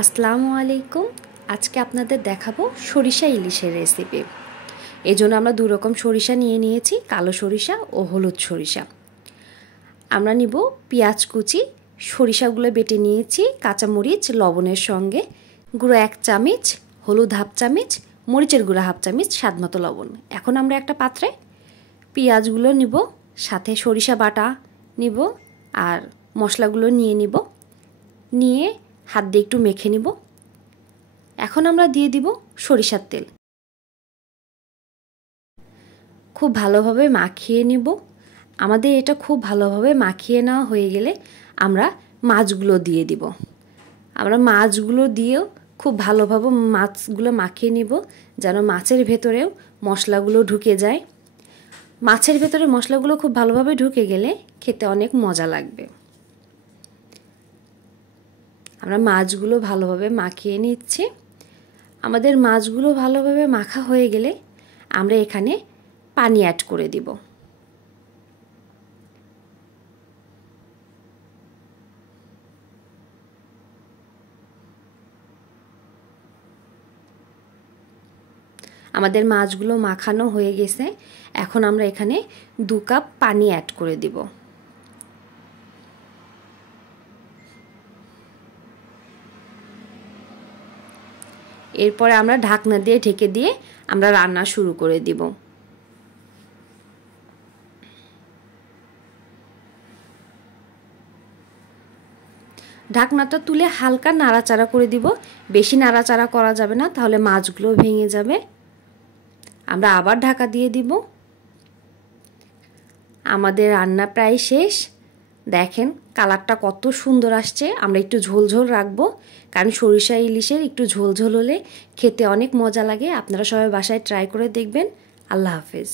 আসসালামু আলাইকুম। আজকে আপনাদের দেখাবো সরিষা ইলিশের রেসিপি। এজন্য আমরা দুই রকম সরিষা নিয়ে নিয়েছি, কালো সরিষা ও হলুদ সরিষা। আমরা নিব পেঁয়াজ কুচি, সরিষাগুলো বেটে নিয়েছি, কাঁচামরিচ লবণের সঙ্গে, গুঁড়ো 1 চামচ, হলুদ 1/2 চামচ, মরিচের গুঁড়ো 1/2 চামচ, স্বাদমতো লবণ। এখন আমরা একটা পাত্রে পেঁয়াজগুলো নিব, সাথে সরিষা বাটা নিব আর মশলাগুলো নিয়ে নিব, নিয়ে হাত দিয়ে একটু মেখে নিব। এখন আমরা দিয়ে দিব সরিষার তেল, খুব ভালোভাবে মাখিয়ে নিব। আমাদের এটা খুব ভালোভাবে মাখিয়ে নেওয়া হয়ে গেলে আমরা মাছগুলো দিয়ে দিব। আমরা মাছগুলো দিয়েও খুব ভালোভাবে মাছগুলো মাখিয়ে নিব, যেন মাছের ভেতরেও মশলাগুলো ঢুকে যায়। মাছের ভেতরে মশলাগুলো খুব ভালোভাবে ঢুকে গেলে খেতে অনেক মজা লাগবে। আমরা মাছগুলো ভালোভাবে মাখিয়ে নিচ্ছি। আমাদের মাছগুলো ভালোভাবে মাখা হয়ে গেলে আমরা এখানে পানি অ্যাড করে দিব। আমাদের মাছগুলো মাখানো হয়ে গেছে। এখন আমরা এখানে 2 কাপ পানি অ্যাড করে দিব। এরপরে আমরা ঢাকনা দিয়ে ঢেকে দিয়ে আমরা রান্না শুরু করে দিব। ঢাকনাটা তুলে হালকা নাড়াচাড়া করে দিব, বেশি নাড়াচাড়া করা যাবে না, তাহলে মাছগুলো ভেঙে যাবে। আমরা আবার ঢাকা দিয়ে দিব। আমাদের রান্না প্রায় শেষ। দেখেন কালারটা কত সুন্দর আসছে। আমরা একটু ঝোল ঝোল রাখবো, কারণ সরিষা ইলিশের একটু ঝোল ঝোল হলে খেতে অনেক মজা লাগে। আপনারা সবাই বাসায় ট্রাই করে দেখবেন। আল্লাহ হাফেজ।